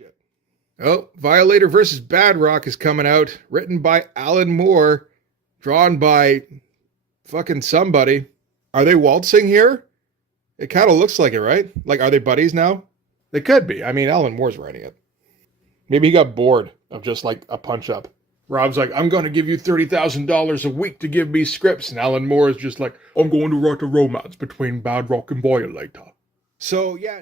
Shit. Oh, Violator versus Badrock is coming out. Written by Alan Moore. Drawn by fucking somebody. Are they waltzing here? It kind of looks like it, right? Like, are they buddies now? They could be. I mean, Alan Moore's writing it. Maybe he got bored of just like a punch-up. Rob's like, I'm going to give you $30,000 a week to give me scripts. And Alan Moore is just like, I'm going to write a romance between Badrock and Violator. So, yeah.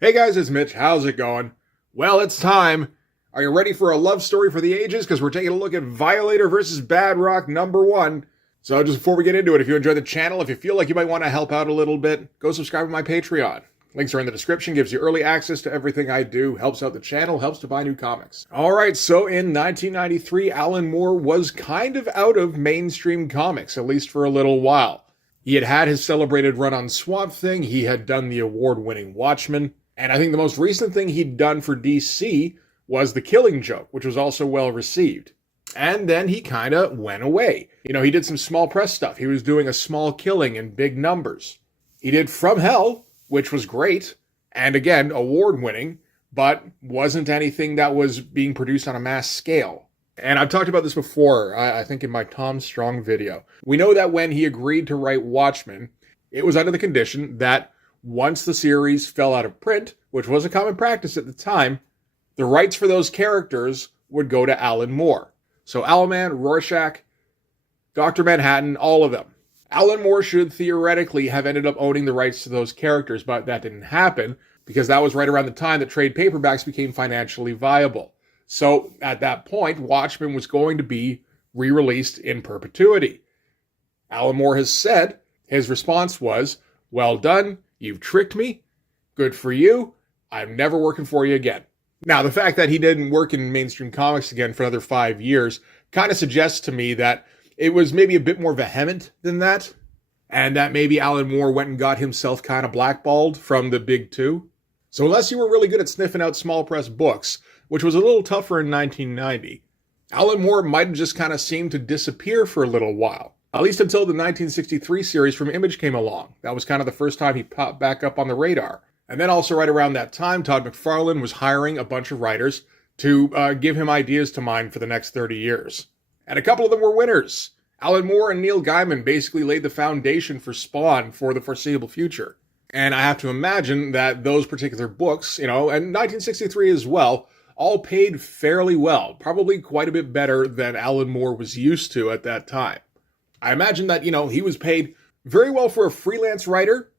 Hey guys, it's Mitch. How's it going? Well, it's time. Are you ready for a love story for the ages? Because we're taking a look at Violator versus Badrock #1. So just before we get into it, if you enjoy the channel, if you feel like you might want to help out a little bit, go subscribe to my Patreon. Links are in the description, gives you early access to everything I do, helps out the channel, helps to buy new comics. Alright, so in 1993, Alan Moore was kind of out of mainstream comics, at least for a little while. He had had his celebrated run on Swamp Thing, he had done the award-winning Watchmen, and I think the most recent thing he'd done for DC was The Killing Joke, which was also well received. And then he kind of went away. You know, he did some small press stuff. He was doing A Small Killing in big numbers. He did From Hell, which was great, and again, award-winning, but wasn't anything that was being produced on a mass scale. And I've talked about this before, I think in my Tom Strong video. We know that when he agreed to write Watchmen, it was under the condition that once the series fell out of print, which was a common practice at the time, the rights for those characters would go to Alan Moore. So Owlman, Rorschach, Dr. Manhattan, all of them. Alan Moore should theoretically have ended up owning the rights to those characters, but that didn't happen because that was right around the time that trade paperbacks became financially viable. So at that point, Watchmen was going to be re-released in perpetuity. Alan Moore has said his response was, well done, you've tricked me, good for you, I'm never working for you again. Now, the fact that he didn't work in mainstream comics again for another 5 years kind of suggests to me that it was maybe a bit more vehement than that, and that maybe Alan Moore went and got himself kind of blackballed from the big two. So unless you were really good at sniffing out small press books, which was a little tougher in 1990, Alan Moore might have just kind of seemed to disappear for a little while. At least until the 1963 series from Image came along. That was kind of the first time he popped back up on the radar. And then also right around that time, Todd McFarlane was hiring a bunch of writers to give him ideas to mine for the next 30 years. And a couple of them were winners. Alan Moore and Neil Gaiman basically laid the foundation for Spawn for the foreseeable future. And I have to imagine that those particular books, and 1963 as well, all paid fairly well. Probably quite a bit better than Alan Moore was used to at that time. I imagine that, he was paid very well for a freelance writer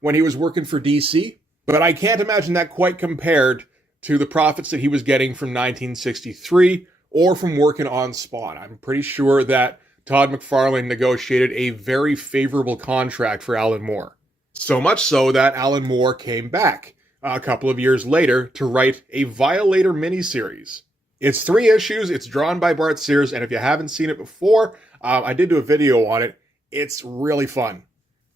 when he was working for DC, but I can't imagine that quite compared to the profits that he was getting from 1963 or from working on Spawn. I'm pretty sure that Todd McFarlane negotiated a very favorable contract for Alan Moore. So much so that Alan Moore came back a couple of years later to write a Violator miniseries. It's 3 issues, it's drawn by Bart Sears, and if you haven't seen it before, I did do a video on it. It's really fun.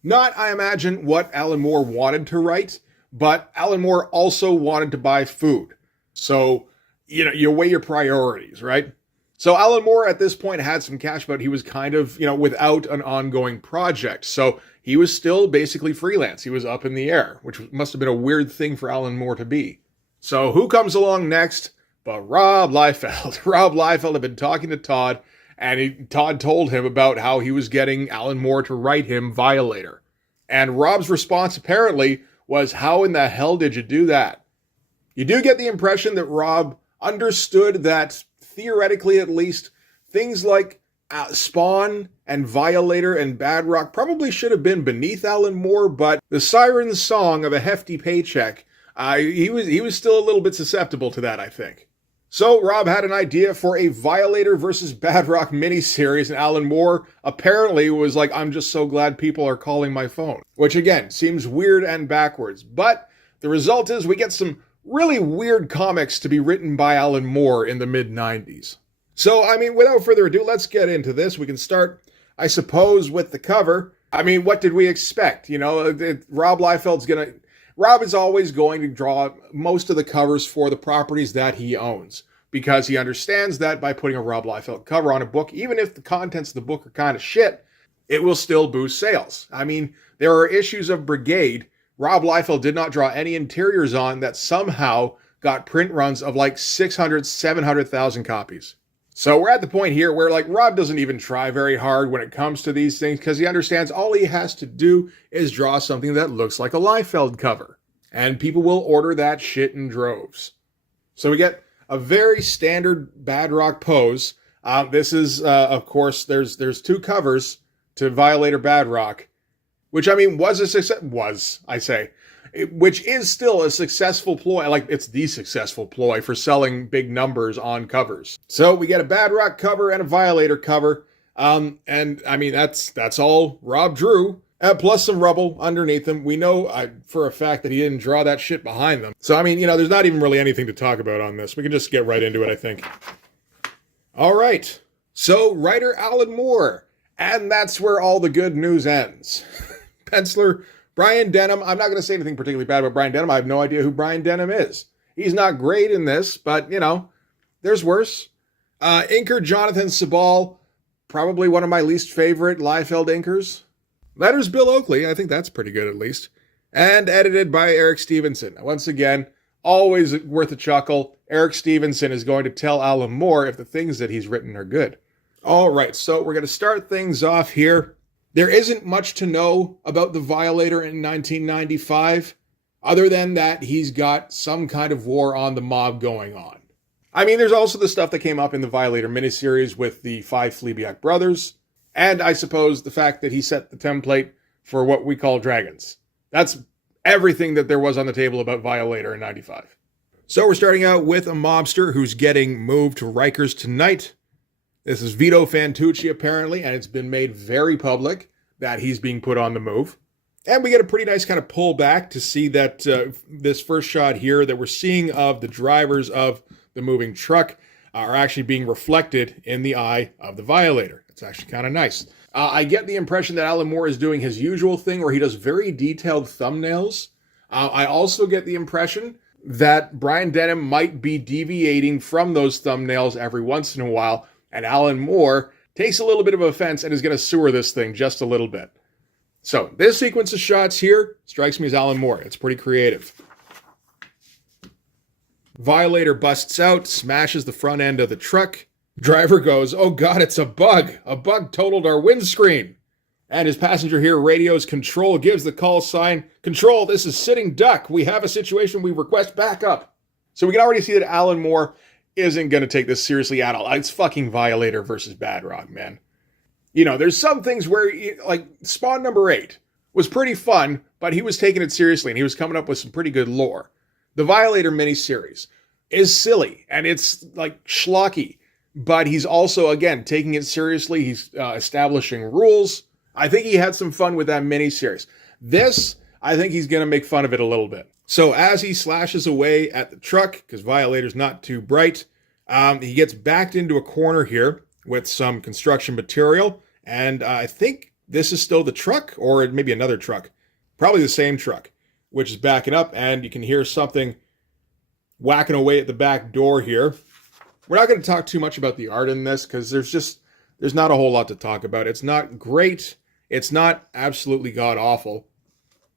Not, I imagine, what Alan Moore wanted to write, but Alan Moore also wanted to buy food. So, you weigh your priorities, right? So Alan Moore at this point had some cash, but he was kind of, without an ongoing project. So he was still basically freelance. He was up in the air, which must have been a weird thing for Alan Moore to be. So who comes along next but Rob Liefeld? Rob Liefeld had been talking to Todd, and Todd told him about how he was getting Alan Moore to write him Violator. And Rob's response apparently was, how in the hell did you do that? You do get the impression that Rob understood that, theoretically at least, things like Spawn and Violator and Badrock probably should have been beneath Alan Moore, but the siren song of a hefty paycheck, he was still a little bit susceptible to that, I think. So Rob had an idea for a Violator versus Badrock miniseries, and Alan Moore apparently was like, I'm just so glad people are calling my phone. Which again, seems weird and backwards, but the result is we get some really weird comics to be written by Alan Moore in the mid-90s. So, without further ado, let's get into this. We can start, I suppose, with the cover. What did we expect? Rob Liefeld's Rob is always going to draw most of the covers for the properties that he owns, because he understands that by putting a Rob Liefeld cover on a book, even if the contents of the book are kind of shit, it will still boost sales. There are issues of Brigade Rob Liefeld did not draw any interiors on that somehow got print runs of like 600, 700,000 copies. So we're at the point here where like Rob doesn't even try very hard when it comes to these things because he understands all he has to do is draw something that looks like a Liefeld cover. And people will order that shit in droves. So we get a very standard BADROCK pose. This is, of course, there's two covers to Violator BADROCK, which I mean was a success. Which is still a successful ploy. Like, it's the successful ploy for selling big numbers on covers. So we get a BADROCK cover and a Violator cover. And I mean, that's all Rob drew, plus some rubble underneath them. We know for a fact that he didn't draw that shit behind them. So, I mean, you know, there's not even really anything to talk about on this. We can just get right into it, I think. All right. So, writer Alan Moore. And that's where all the good news ends. Penciler Brian Denham. I'm not going to say anything particularly bad about Brian Denham. I have no idea who Brian Denham is. He's not great in this, but, you know, there's worse. Inker Jonathan Sabal, probably one of my least favorite Liefeld inkers. Letters Bill Oakley. I think that's pretty good at least. And edited by Eric Stevenson. Once again, always worth a chuckle. Eric Stevenson is going to tell Alan Moore if the things that he's written are good. All right, so we're going to start things off here. There isn't much to know about the Violator in 1995, other than that he's got some kind of war on the mob going on. I mean, there's also the stuff that came up in the Violator miniseries with the 5 Fleabag brothers, and I suppose the fact that he set the template for what we call dragons. That's everything that there was on the table about Violator in 95. So we're starting out with a mobster who's getting moved to Rikers tonight. This is Vito Fantucci, apparently, and it's been made very public that he's being put on the move. And we get a pretty nice kind of pullback to see that this first shot here that we're seeing of the drivers of the moving truck are actually being reflected in the eye of the Violator. It's actually kind of nice. I get the impression that Alan Moore is doing his usual thing where he does very detailed thumbnails. I also get the impression that Brian Denham might be deviating from those thumbnails every once in a while, and Alan Moore takes a little bit of offense and is going to sewer this thing just a little bit. So this sequence of shots here strikes me as Alan Moore. It's pretty creative. Violator busts out, smashes the front end of the truck. Driver goes, "Oh God, it's a bug. A bug totaled our windscreen." And his passenger here radios Control, gives the call sign, "Control, this is Sitting Duck. We have a situation. We request backup." So we can already see that Alan Moore isn't going to take this seriously at all. It's fucking Violator versus BADROCK, man. You know, there's some things where, like, Spawn number 8 was pretty fun, but he was taking it seriously, and he was coming up with some pretty good lore. The Violator miniseries is silly, and it's, like, schlocky, but he's also, again, taking it seriously. He's establishing rules. I think he had some fun with that miniseries. This, I think he's going to make fun of it a little bit. So as he slashes away at the truck, because Violator's not too bright, he gets backed into a corner here with some construction material. And I think this is still the truck, or maybe another truck. Probably the same truck, which is backing up. And you can hear something whacking away at the back door here. We're not going to talk too much about the art in this, because there's not a whole lot to talk about. It's not great. It's not absolutely god-awful.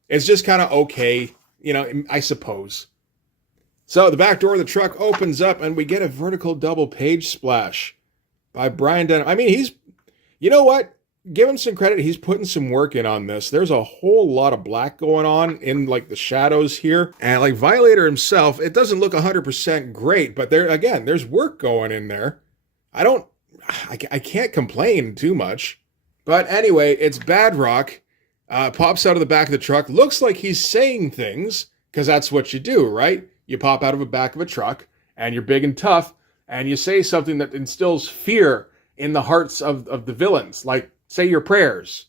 It's just kind of okay. You know, I suppose. So the back door of the truck opens up and we get a vertical double page splash by Brian Denham. I mean, you know what? Give him some credit. He's putting some work in on this. There's a whole lot of black going on in like the shadows here. And like Violator himself, it doesn't look 100% great, but there's work going in there. I can't complain too much. But anyway, it's BADROCK. Pops out of the back of the truck. Looks like he's saying things, because that's what you do, right? You pop out of the back of a truck, and you're big and tough, and you say something that instills fear in the hearts of the villains, like, say your prayers.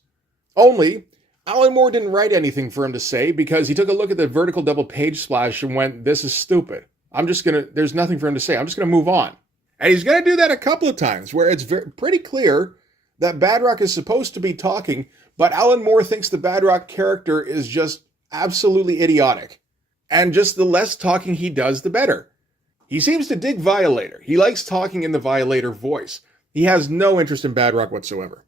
Only, Alan Moore didn't write anything for him to say, because he took a look at the vertical double page splash and went, "This is stupid. There's nothing for him to say. I'm just going to move on." And he's going to do that a couple of times, where it's pretty clear that BADROCK is supposed to be talking, but Alan Moore thinks the BADROCK character is just absolutely idiotic. And just the less talking he does, the better. He seems to dig Violator. He likes talking in the Violator voice. He has no interest in BADROCK whatsoever.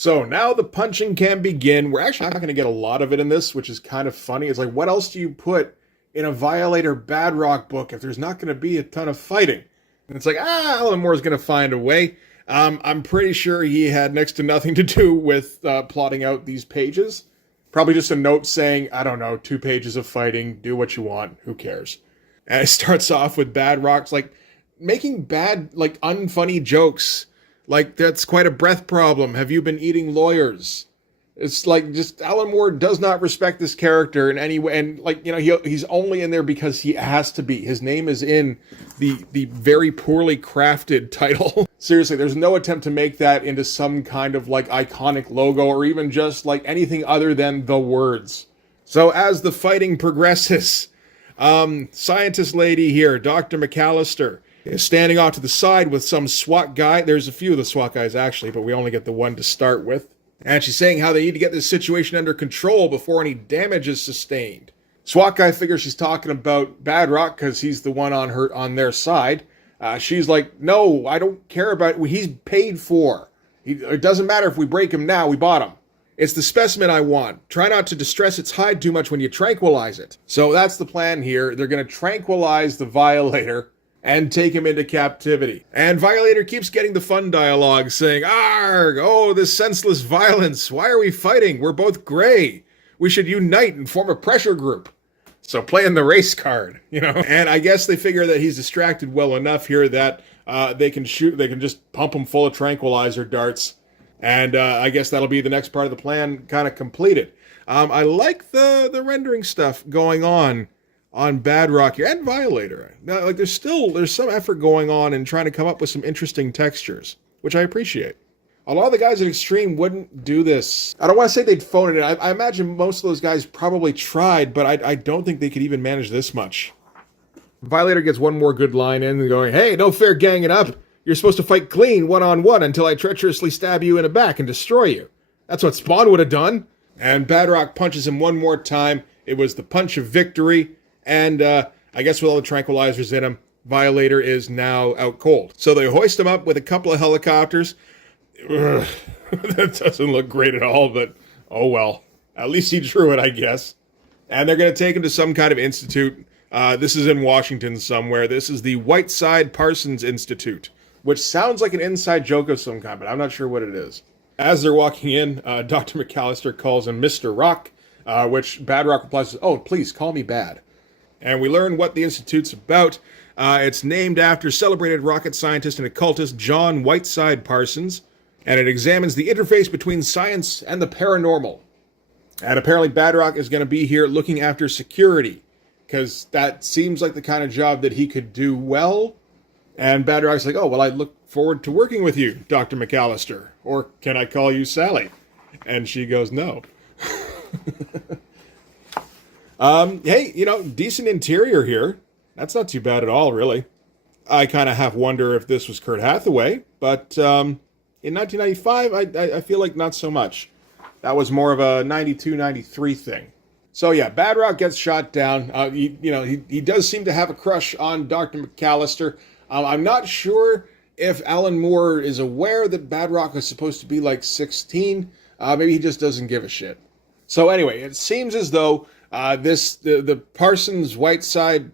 So now the punching can begin. We're actually not going to get a lot of it in this, which is kind of funny. It's like, what else do you put in a Violator BADROCK book if there's not going to be a ton of fighting? And it's like, Alan Moore's going to find a way. I'm pretty sure he had next to nothing to do with plotting out these pages. Probably just a note saying, I don't know, 2 pages of fighting, do what you want, who cares? And it starts off with BADROCK's like making bad, like unfunny jokes. Like, that's quite a breath problem. Have you been eating lawyers? It's like, just Alan Moore does not respect this character in any way. And like, you know, he's only in there because he has to be. His name is in the very poorly crafted title. Seriously, there's no attempt to make that into some kind of like iconic logo or even just like anything other than the words. So as the fighting progresses, scientist lady here, Dr. McAllister, is standing off to the side with some SWAT guy. There's a few of the SWAT guys actually, but we only get the one to start with. And she's saying how they need to get this situation under control before any damage is sustained. SWAT guy figures she's talking about BADROCK because he's the one on their side. She's like, no, I don't care about it. He's paid for. It doesn't matter if we break him now, we bought him. It's the specimen I want. Try not to distress its hide too much when you tranquilize it. So that's the plan here. They're going to tranquilize the Violator and take him into captivity. And Violator keeps getting the fun dialogue saying, "Arg! Oh, this senseless violence. Why are we fighting? We're both gray. We should unite and form a pressure group." So playing the race card, you know. And I guess they figure that he's distracted well enough here that they can just pump him full of tranquilizer darts. And I guess that'll be the next part of the plan kind of completed. I like the rendering stuff going on BADROCK here and Violator. Now, like there's some effort going on in trying to come up with some interesting textures, which I appreciate. A lot of the guys at Extreme wouldn't do this. I don't want to say they'd phone it in. I imagine most of those guys probably tried, but I don't think they could even manage this much. Violator gets one more good line in, going, "Hey, no fair ganging up. You're supposed to fight clean, one-on-one, until I treacherously stab you in the back and destroy you. That's what Spawn would have done." And BADROCK punches him one more time. It was the punch of victory. And I guess with all the tranquilizers in him, Violator is now out cold. So they hoist him up with a couple of helicopters. Ugh, that doesn't look great at all, but oh well. At least he drew it, I guess. And they're going to take him to some kind of institute. This is in Washington somewhere. This is the Whiteside Parsons Institute, which sounds like an inside joke of some kind, but I'm not sure what it is. As they're walking in, Dr. McAllister calls him Mr. Rock, which BADROCK replies, "Oh, please, call me Bad." And we learn what the Institute's about. It's named after celebrated rocket scientist and occultist John Whiteside Parsons, and it examines the interface between science and the paranormal. And apparently BADROCK is going to be here looking after security, because that seems like the kind of job that he could do well. And BADROCK's like, "Oh, well, I look forward to working with you, Dr. McAllister. Or can I call you Sally?" And she goes, "No." Hey, you know, decent interior here. That's not too bad at all, really. I kind of half wonder if this was Kurt Hathaway, but in 1995, I feel like not so much. That was more of a 92, 93 thing. So yeah, BADROCK gets shot down. He does seem to have a crush on Dr. McAllister. I'm not sure if Alan Moore is aware that BADROCK is supposed to be like 16. Maybe he just doesn't give a shit. So anyway, it seems as though the Parsons Whiteside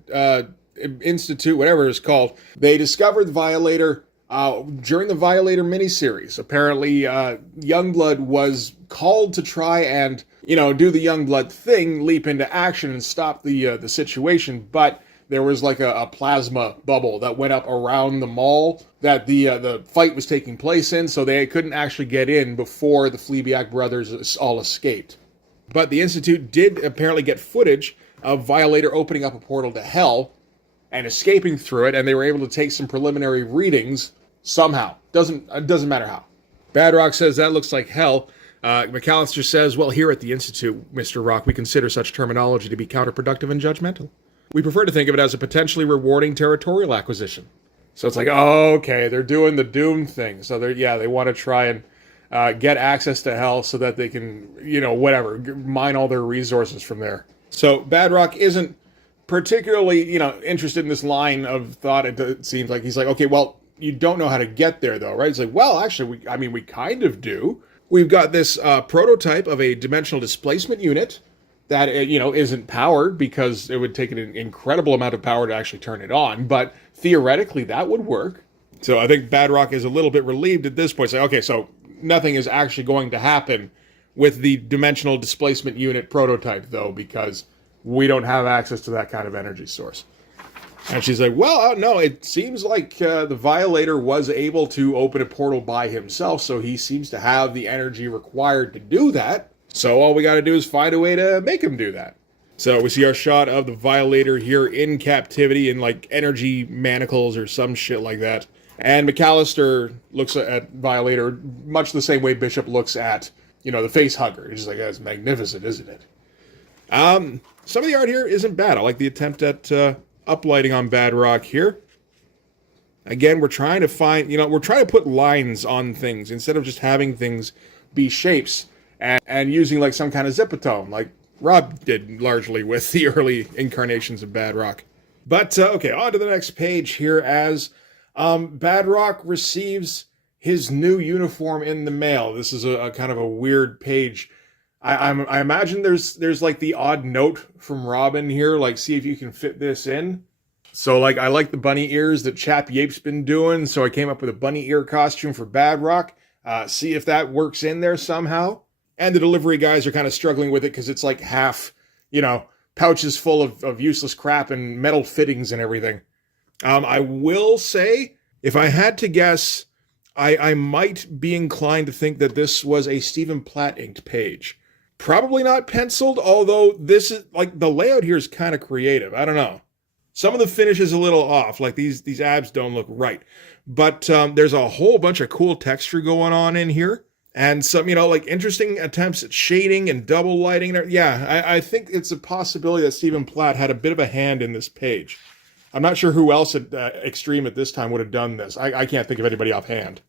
Institute, whatever it's called, they discovered the Violator during the Violator miniseries. Apparently, Youngblood was called to try and, do the Youngblood thing, leap into action and stop the situation, but there was like a plasma bubble that went up around the mall that the fight was taking place in, so they couldn't actually get in before the Fleabag brothers all escaped. But the Institute did apparently get footage of Violator opening up a portal to hell and escaping through it, and they were able to take some preliminary readings somehow. It doesn't matter how. BADROCK says that looks like hell. McAllister says, "Well, here at the Institute, Mr. Rock, we consider such terminology to be counterproductive and judgmental. We prefer to think of it as a potentially rewarding territorial acquisition." So it's like, oh, okay, they're doing the Doom thing. So they want to try and get access to hell so that they can, mine all their resources from there. So BADROCK isn't particularly, interested in this line of thought. It seems like he's like, okay, well, you don't know how to get there though, right? It's like, well, actually, we kind of do. We've got this prototype of a dimensional displacement unit that, isn't powered because it would take an incredible amount of power to actually turn it on, but theoretically that would work. So I think BADROCK is a little bit relieved at this point. Say, okay, so nothing is actually going to happen with the dimensional displacement unit prototype, though, because we don't have access to that kind of energy source. And she's like, well, no, it seems like the Violator was able to open a portal by himself, so he seems to have the energy required to do that. So all we got to do is find a way to make him do that. So we see our shot of the Violator here in captivity in like energy manacles or some shit like that. And McAllister looks at Violator much the same way Bishop looks at, the face hugger. He's like, that's magnificent, isn't it? Some of the art here isn't bad. I like the attempt at uplighting on BADROCK here. Again, we're trying to find, we're trying to put lines on things instead of just having things be shapes and using like some kind of zipatone, like Rob did largely with the early incarnations of BADROCK. But, okay, on to the next page here as BADROCK receives his new uniform in the mail. This is a kind of a weird page. I imagine there's like the odd note from Robin here, like see if you can fit this in. So like I like the bunny ears that Chap Yape's been doing, so I came up with a bunny ear costume for BADROCK. See if that works in there somehow. And the delivery guys are kind of struggling with it because it's like half, pouches full of useless crap and metal fittings and everything. I will say, if I had to guess, I might be inclined to think that this was a Stephen Platt inked page. Probably not penciled, although this is, like, the layout here is kind of creative. I don't know. Some of the finish is a little off, like these abs don't look right. But there's a whole bunch of cool texture going on in here. And some, like interesting attempts at shading and double lighting. Yeah, I think it's a possibility that Stephen Platt had a bit of a hand in this page. I'm not sure who else at Extreme at this time would have done this. I can't think of anybody offhand.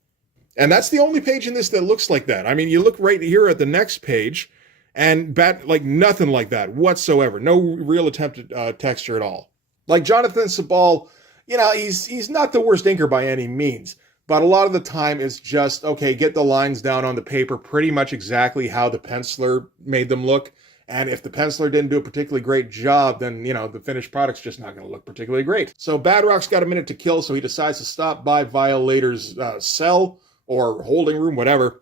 And that's the only page in this that looks like that. I mean, you look right here at the next page, and nothing like that whatsoever. No real attempt at texture at all. Like Jonathan Sabal, he's not the worst inker by any means. But a lot of the time it's just, okay, get the lines down on the paper pretty much exactly how the penciler made them look. And if the penciler didn't do a particularly great job, then, the finished product's just not going to look particularly great. So BADROCK's got a minute to kill, so he decides to stop by Violator's cell or holding room, whatever.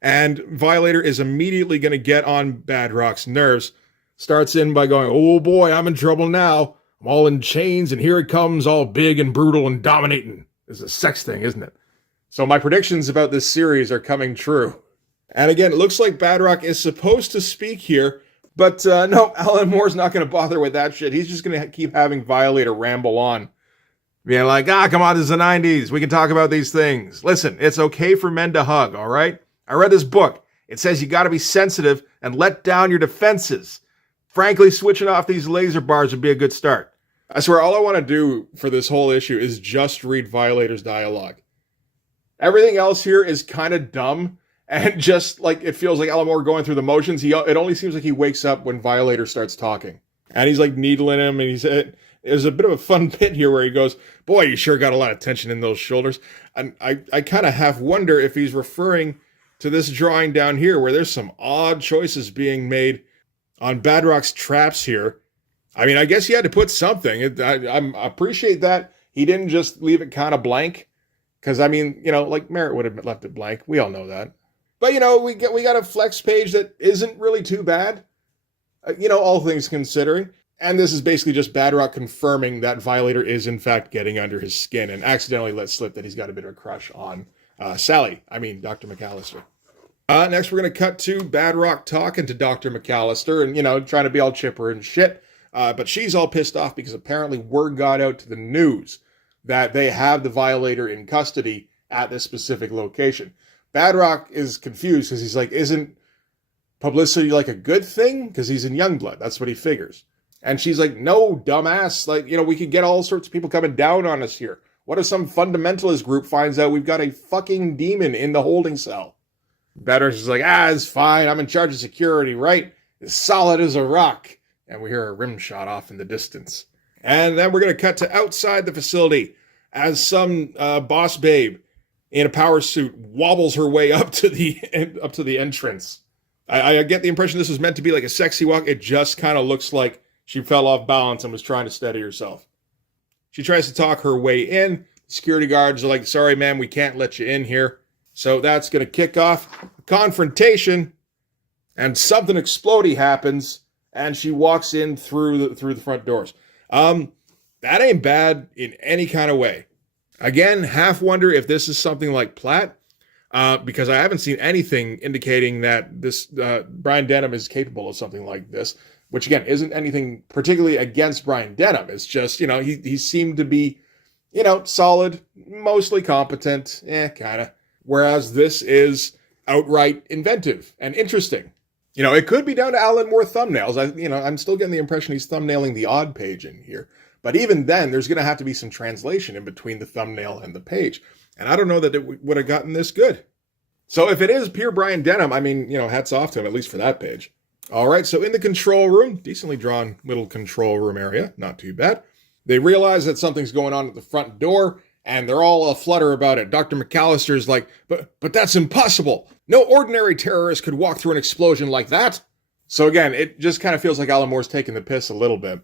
And Violator is immediately going to get on BADROCK's nerves. Starts in by going, oh boy, I'm in trouble now. I'm all in chains, and here it comes, all big and brutal and dominating. It's a sex thing, isn't it? So my predictions about this series are coming true. And again, it looks like BADROCK is supposed to speak here, but no, Alan Moore's not going to bother with that shit. He's just going to keep having Violator ramble on. Being like, come on, this is the 90s. We can talk about these things. Listen, it's okay for men to hug, all right? I read this book. It says you got to be sensitive and let down your defenses. Frankly, switching off these laser bars would be a good start. I swear, all I want to do for this whole issue is just read Violator's dialogue. Everything else here is kind of dumb, and just like it feels like Alan Moore going through the motions. It only seems like he wakes up when Violator starts talking. And he's like needling him, and there's a bit of a fun bit here where he goes, boy, you sure got a lot of tension in those shoulders. And I kind of half wonder if he's referring to this drawing down here where there's some odd choices being made on BADROCK's traps here. I mean, I guess he had to put something. I appreciate that he didn't just leave it kind of blank. Because, I mean, like Merritt would have left it blank. We all know that. But, we got a flex page that isn't really too bad. All things considering. And this is basically just BADROCK confirming that Violator is, in fact, getting under his skin and accidentally let slip that he's got a bit of a crush on Dr. McAllister. Next, we're going to cut to BADROCK talking to Dr. McAllister and, trying to be all chipper and shit. But she's all pissed off because apparently word got out to the news that they have the Violator in custody at this specific location. BADROCK is confused because he's like, isn't publicity like a good thing? Because he's in Youngblood. That's what he figures. And she's like, no, dumbass. Like, we could get all sorts of people coming down on us here. What if some fundamentalist group finds out we've got a fucking demon in the holding cell? BADROCK's is like, it's fine. I'm in charge of security, right? As solid as a rock. And we hear a rim shot off in the distance. And then we're going to cut to outside the facility as some boss babe in a power suit wobbles her way up to the entrance. I get the impression this was meant to be like a sexy walk. It just kind of looks like she fell off balance and was trying to steady herself. She tries to talk her way in. Security guards are like, sorry, ma'am, we can't let you in here. So that's going to kick off a confrontation, and something explodey happens, and she walks in through the front doors. That ain't bad in any kind of way. Again, half wonder if this is something like Platt, because I haven't seen anything indicating that this Brian Denham is capable of something like this, which again isn't anything particularly against Brian Denham. It's just, he seemed to be, solid, mostly competent, kind of. Whereas this is outright inventive and interesting. It could be down to Alan Moore thumbnails. I'm still getting the impression he's thumbnailing the odd page in here. But even then, there's going to have to be some translation in between the thumbnail and the page. And I don't know that it would have gotten this good. So if it is pure Brian Denham, hats off to him, at least for that page. All right, so in the control room, decently drawn little control room area, not too bad. They realize that something's going on at the front door, and they're all aflutter about it. Dr. McAllister's like, but that's impossible. No ordinary terrorist could walk through an explosion like that. So again, it just kind of feels like Alan Moore's taking the piss a little bit.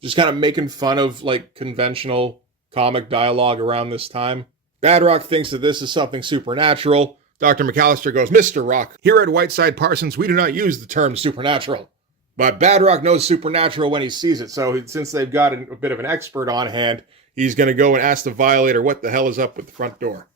Just kind of making fun of, conventional comic dialogue around this time. BADROCK thinks that this is something supernatural. Dr. McAllister goes, Mr. Rock, here at Whiteside Parsons, we do not use the term supernatural. But BADROCK knows supernatural when he sees it, so since they've got a bit of an expert on hand, he's going to go and ask the Violator what the hell is up with the front door.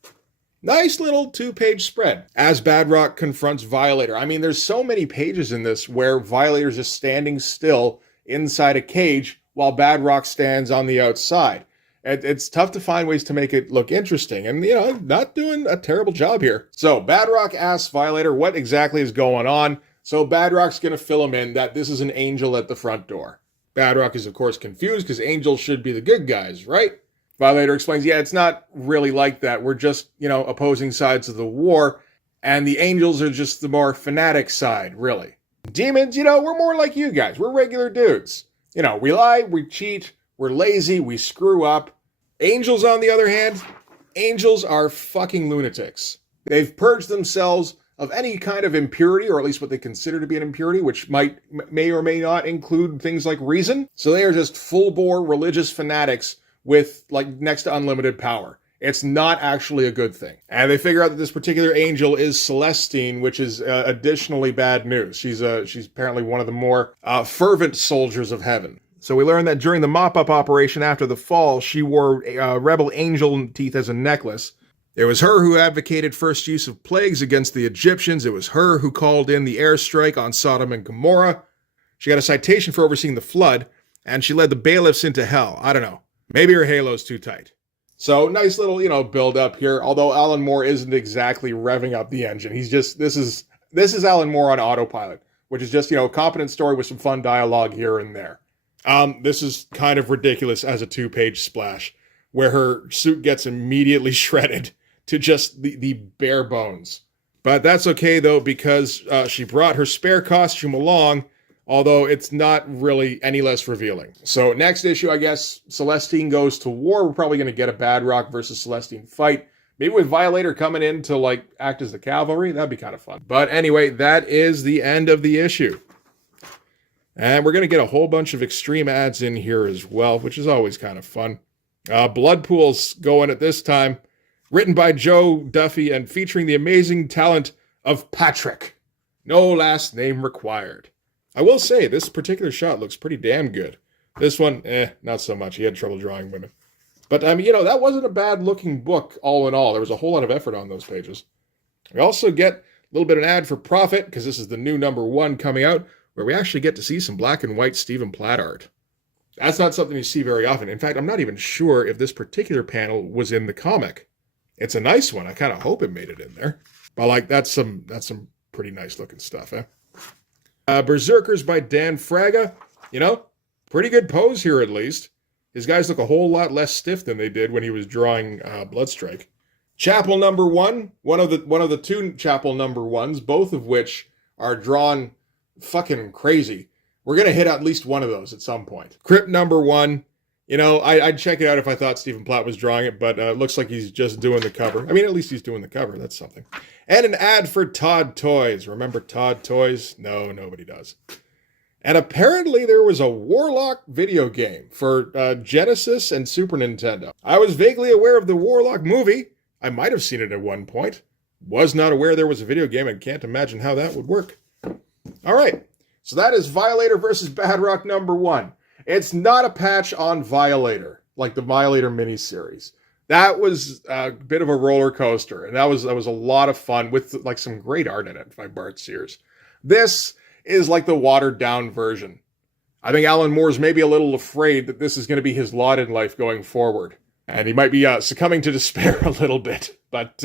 Nice little 2-page spread as BADROCK confronts Violator. There's so many pages in this where Violator's just standing still inside a cage while BADROCK stands on the outside. It's tough to find ways to make it look interesting, and, not doing a terrible job here. So BADROCK asks Violator what exactly is going on, so BADROCK's going to fill him in that this is an angel at the front door. BADROCK is, of course, confused because angels should be the good guys, right? Violator explains, yeah, it's not really like that. We're just, opposing sides of the war, and the angels are just the more fanatic side, really. Demons, we're more like you guys. We're regular dudes. We lie, we cheat, we're lazy, we screw up. Angels, on the other hand, angels are fucking lunatics. They've purged themselves of any kind of impurity, or at least what they consider to be an impurity, which may or may not include things like reason. So they are just full-bore religious fanatics with, next to unlimited power. It's not actually a good thing. And they figure out that this particular angel is Celestine, which is additionally bad news. She's apparently one of the more fervent soldiers of heaven. So we learn that during the mop-up operation after the fall, she wore rebel angel teeth as a necklace. It was her who advocated first use of plagues against the Egyptians. It was her who called in the airstrike on Sodom and Gomorrah. She got a citation for overseeing the flood, and she led the bailiffs into hell. I don't know. Maybe her halo's too tight. So nice little, build up here, although Alan Moore isn't exactly revving up the engine. He's just, this is Alan Moore on autopilot, which is just, a competent story with some fun dialogue here and there. This is kind of ridiculous as a 2-page splash, where her suit gets immediately shredded to just the bare bones. But that's okay, though, because she brought her spare costume along, although it's not really any less revealing. So next issue, I guess, Celestine goes to war. We're probably going to get a BADROCK versus Celestine fight. Maybe with Violator coming in to, act as the cavalry. That'd be kind of fun. But anyway, that is the end of the issue. And we're going to get a whole bunch of extreme ads in here as well, which is always kind of fun. Bloodpool's going at this time. Written by Joe Duffy and featuring the amazing talent of Patrick. No last name required. I will say, this particular shot looks pretty damn good. This one, not so much. He had trouble drawing women. But, that wasn't a bad-looking book all in all. There was a whole lot of effort on those pages. We also get a little bit of an ad for profit, because this is the new #1 coming out, where we actually get to see some black and white Stephen Platt art. That's not something you see very often. In fact, I'm not even sure if this particular panel was in the comic. It's a nice one. I kind of hope it made it in there. But, that's some pretty nice-looking stuff, Berserkers by Dan Fraga. Pretty good pose here, at least. His guys look a whole lot less stiff than they did when he was drawing Bloodstrike. Chapel #1, one of the 2 Chapel #1s, both of which are drawn fucking crazy. We're going to hit at least one of those at some point. Crypt #1, You know, I'd check it out if I thought Stephen Platt was drawing it, but it looks like he's just doing the cover. I mean, at least he's doing the cover. That's something. And an ad for Todd Toys. Remember Todd Toys? No, nobody does. And apparently there was a Warlock video game for Genesis and Super Nintendo. I was vaguely aware of the Warlock movie. I might have seen it at one point. Was not aware there was a video game and can't imagine how that would work. All right. So that is Violator versus Badrock number 1. It's not a patch on Violator, like the Violator miniseries. That was a bit of a roller coaster, and that was a lot of fun with like some great art in it by Bart Sears. This is like the watered down version. I think Alan Moore's maybe a little afraid that this is going to be his lot in life going forward, and he might be succumbing to despair a little bit. But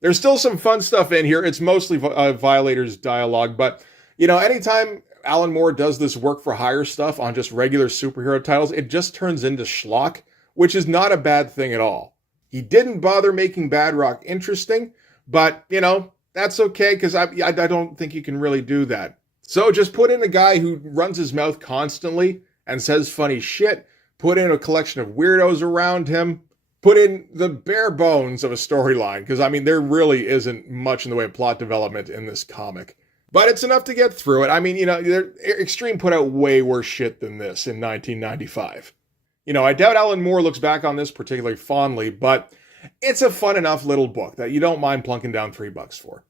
there's still some fun stuff in here. It's mostly Violator's dialogue, but you know, anytime Alan Moore does this work for hire stuff on just regular superhero titles, it just turns into schlock, which is not a bad thing at all. He didn't bother making Badrock interesting, but, you know, that's okay, because I don't think you can really do that. So just put in a guy who runs his mouth constantly and says funny shit, put in a collection of weirdos around him, put in the bare bones of a storyline, because, I mean, there really isn't much in the way of plot development in this comic. But it's enough to get through it. I mean, you know, Extreme put out way worse shit than this in 1995. You know, I doubt Alan Moore looks back on this particularly fondly, but it's a fun enough little book that you don't mind plunking down $3 for.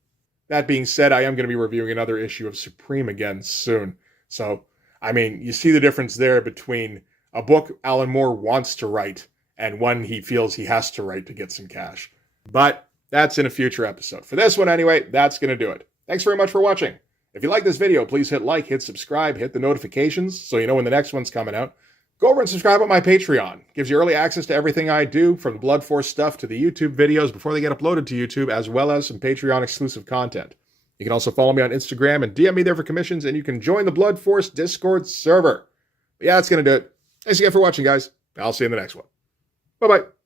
That being said, I am going to be reviewing another issue of Supreme again soon. So, I mean, you see the difference there between a book Alan Moore wants to write and one he feels he has to write to get some cash. But that's in a future episode. For this one anyway, that's going to do it. Thanks very much for watching. If you like this video, please hit like, hit subscribe, hit the notifications so you know when the next one's coming out. Go over and subscribe on my Patreon. Gives you early access to everything I do, from the Blood Force stuff to the YouTube videos before they get uploaded to YouTube, as well as some Patreon exclusive content. You can also follow me on Instagram and DM me there for commissions, and you can join the Blood Force Discord server. But yeah, that's going to do it. Thanks again for watching, guys. I'll see you in the next one. Bye-bye.